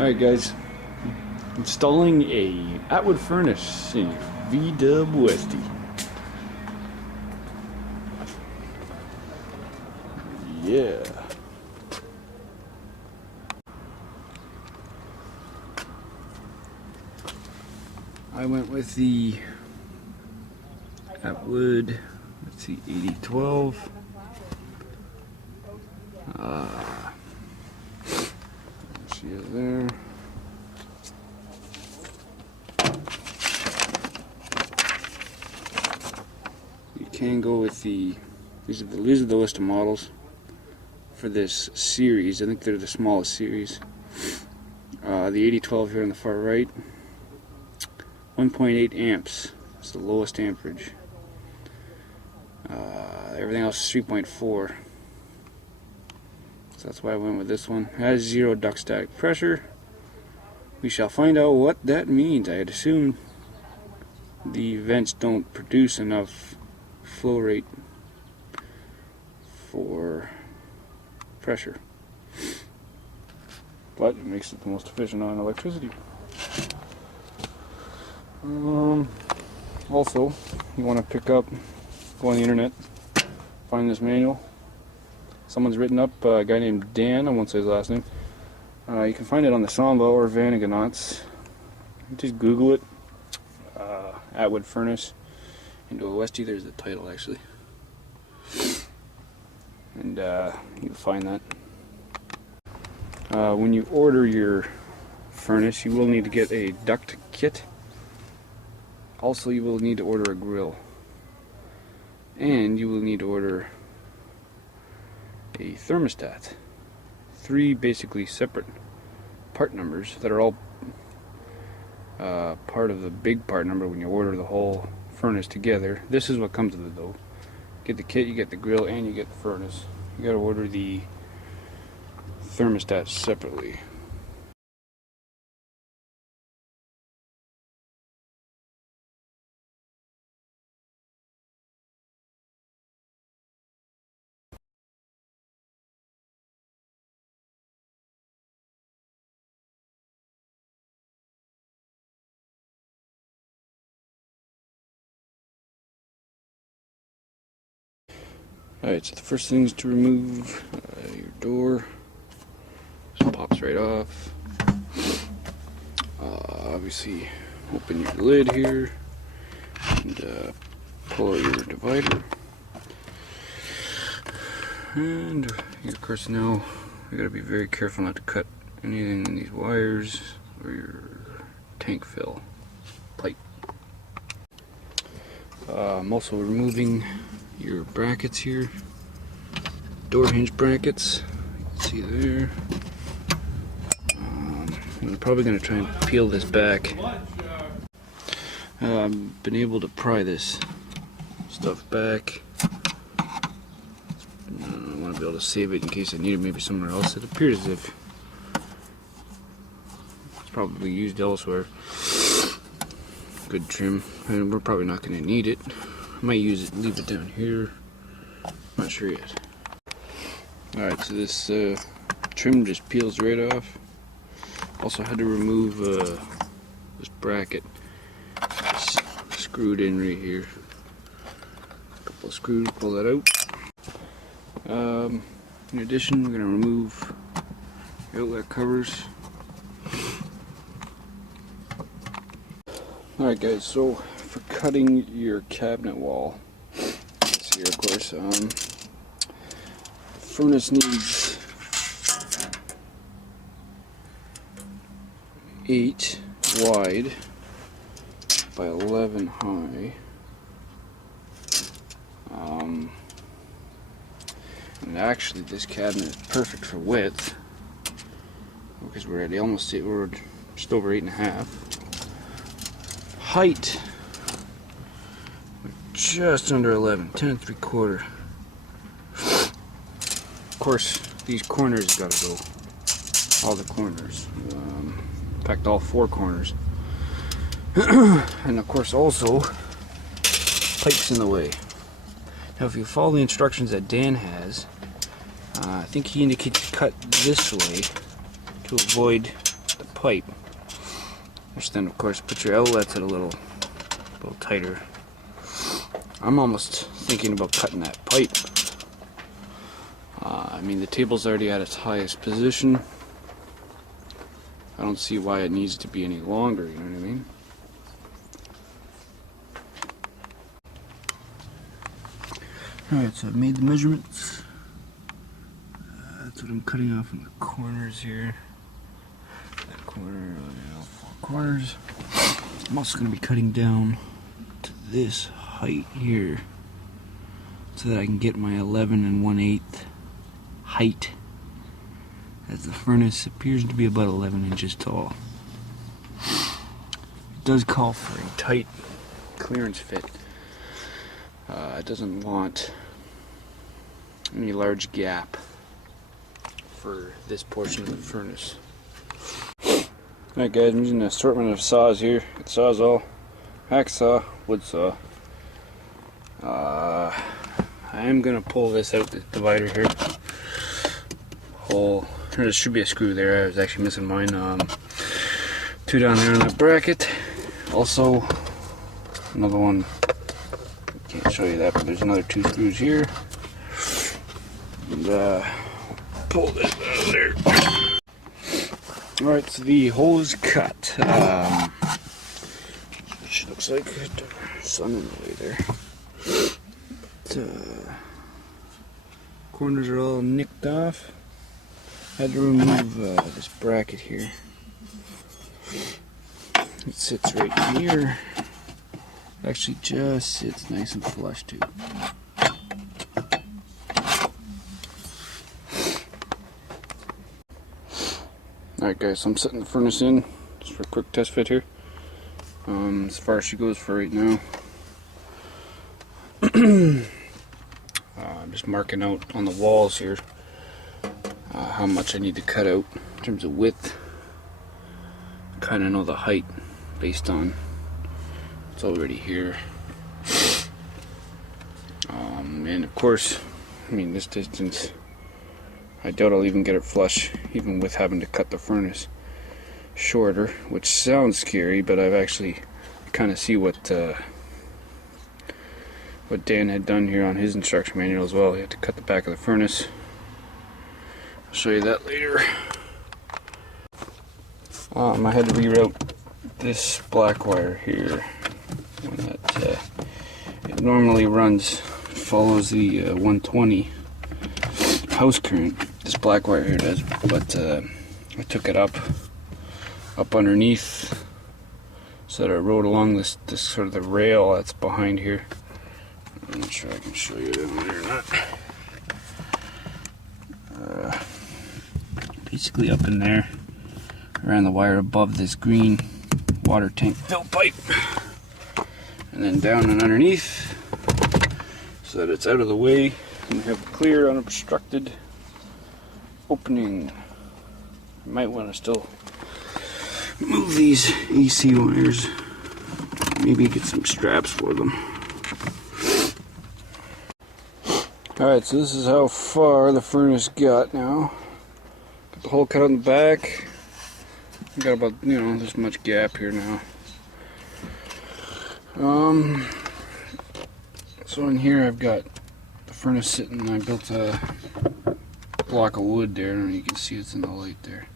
Alright guys, installing a Attwood furnace in VW Westy. Yeah. I went with the Attwood, let's see, 8012. She is there. You can go with the these are the list of models for this series. I think they're the smallest series. The 8012 here on the far right, 1.8 amps. It's the lowest amperage. Everything else is 3.4. So that's why I went with this one. It has 0 duct static pressure. We shall find out what that means. I had assumed the vents don't produce enough flow rate for pressure, but it makes it the most efficient on electricity. Also, you want to go on the internet, find this manual. Someone's written up, a guy named Dan, I won't say his last name. You can find it on the Samba or Vanagon. Just Google it, Attwood furnace into a Westie. There's the title actually, and you'll find that. When you order your furnace, you will need to get a duct kit. Also, you will need to order a grill, and you will need to order a thermostat. 3 basically separate part numbers that are all part of the big part number when you order the whole furnace together. This is what comes with it though. Get the kit, you get the grill, and you get the furnace. You gotta order the thermostat separately. Alright, so the first thing is to remove your door. Just pops right off. Obviously, open your lid here and pull out your divider. And of course, now you gotta be very careful not to cut anything in these wires or your tank fill pipe. I'm also removing your brackets here, door hinge brackets, you can see there. I'm probably going to try and peel this back. I've been able to pry this stuff back. I want to be able to save it in case I need it maybe somewhere else. It appears as if it's probably used elsewhere. Good trim, and we're probably not going to need it. I might use it, leave it down here. Not sure yet. Alright, so this trim just peels right off. Also had to remove this bracket. It's screwed in right here. A couple of screws, pull that out. In addition, we're going to remove the outlet covers. Alright guys, so for cutting your cabinet wall, let's see here, of course, the furnace needs 8 wide by 11 high, and actually this cabinet is perfect for width because we're just over 8.5. Height, just under 11, 10 3/4. Of course, these corners gotta go. All the corners. In fact, all 4 corners. And of course, also pipes in the way. Now, if you follow the instructions that Dan has, I think he indicates to cut this way to avoid the pipe, which then of course put your outlets at a little tighter. I'm almost thinking about cutting that pipe. I mean, the table's already at its highest position. I don't see why it needs to be any longer, you know what I mean? Alright, so I've made the measurements. That's what I'm cutting off in the corners here. That corner, all 4 corners. I'm also going to be cutting down to this height here so that I can get my 11 1/8 height, as the furnace appears to be about 11 inches tall. It does call for a tight clearance fit. It doesn't want any large gap for this portion of the furnace. Alright guys, I'm using an assortment of saws here. Got Sawzall, hacksaw, wood saw. I am going to pull this out, the divider here. There should be a screw there. I was actually missing mine. 2 down there on that bracket. Also, another one. Can't show you that, but there's another 2 screws here. And pull this out of there. Alright, so the hole is cut. Which looks like sun in the way there. But, corners are all nicked off. Had to remove this bracket here. It sits right here. Actually just sits nice and flush too. Alright guys, so I'm setting the furnace in just for a quick test fit here. As far as she goes for right now. I'm just marking out on the walls here how much I need to cut out in terms of width. Kind of know the height based on it's already here. And of course, I mean, this distance, I doubt I'll even get it flush, even with having to cut the furnace shorter, which sounds scary, but I've actually kind of see what Dan had done here on his instruction manual as well. He had to cut the back of the furnace. I'll show you that later. I had to reroute this black wire here. That it normally follows the 120 house current. This black wire here does, but I took it up underneath so that I rode along this sort of the rail that's behind here. I'm not sure I can show you down there or not. Basically up in there, around the wire above this green water tank fill pipe, and then down and underneath so that it's out of the way and we have a clear, unobstructed opening. I might want to still move these AC wires, maybe get some straps for them. Alright, so this is how far the furnace got now. Got the hole cut out in the back. Got about, this much gap here now. So in here I've got the furnace sitting. I built a block of wood there, and you can see it's in the light there.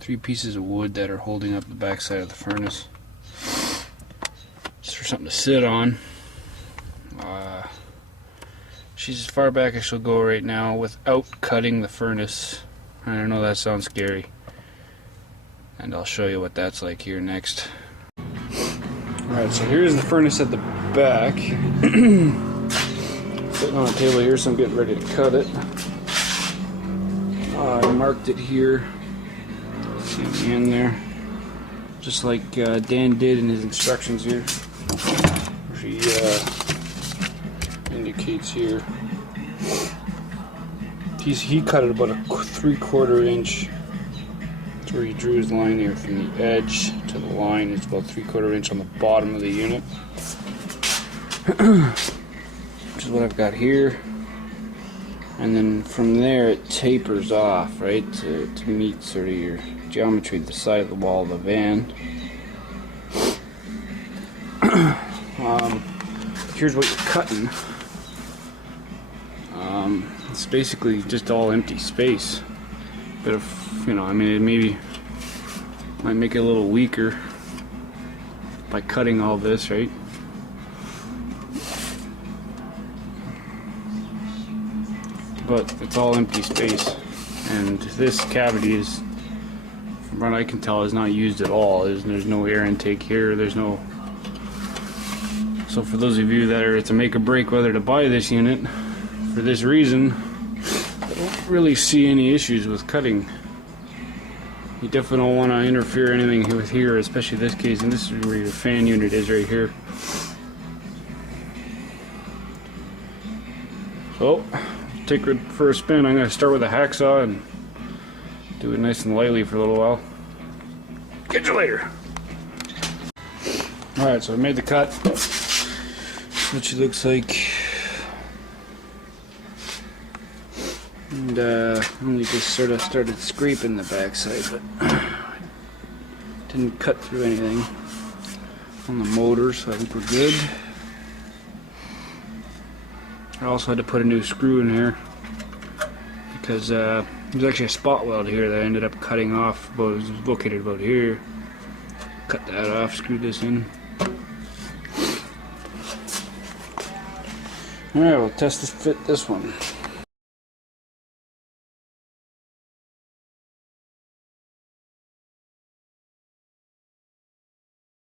3 pieces of wood that are holding up the back side of the furnace. Just for something to sit on. She's as far back as she'll go right now without cutting the furnace. I don't know, that sounds scary. And I'll show you what that's like here next. Alright, so here's the furnace at the back. Sitting on a table here, so I'm getting ready to cut it. I marked it here. See at the end there. Just like Dan did in his instructions here. She indicates here. He cut it about a 3/4 inch. That's where he drew his line here from the edge to the line. It's about 3/4 inch on the bottom of the unit. Which is what I've got here. and then from there it tapers off, right, to meet sort of your geometry of the side of the wall of the van. Here's what you're cutting. It's basically just all empty space. But if, you know, I mean, it maybe might make it a little weaker by cutting all this, right? But it's all empty space, and this cavity is, from what I can tell, is not used at all. There's no air intake here. There's no. So for those of you that are, it's a make or break whether to buy this unit, for this reason, I don't really see any issues with cutting. You definitely don't want to interfere anything with here, especially this case, and this is where your fan unit is right here. So, take it for a spin. I'm going to start with a hacksaw and do it nice and lightly for a little while. Catch you later. Alright, so I made the cut. What she looks like. And only just sort of started scraping the backside, but didn't cut through anything on the motor, so I think we're good. I also had to put a new screw in here because there's actually a spot weld here that I ended up cutting off. It was located about here. Cut that off, screwed this in. Alright, we'll test this fit this one.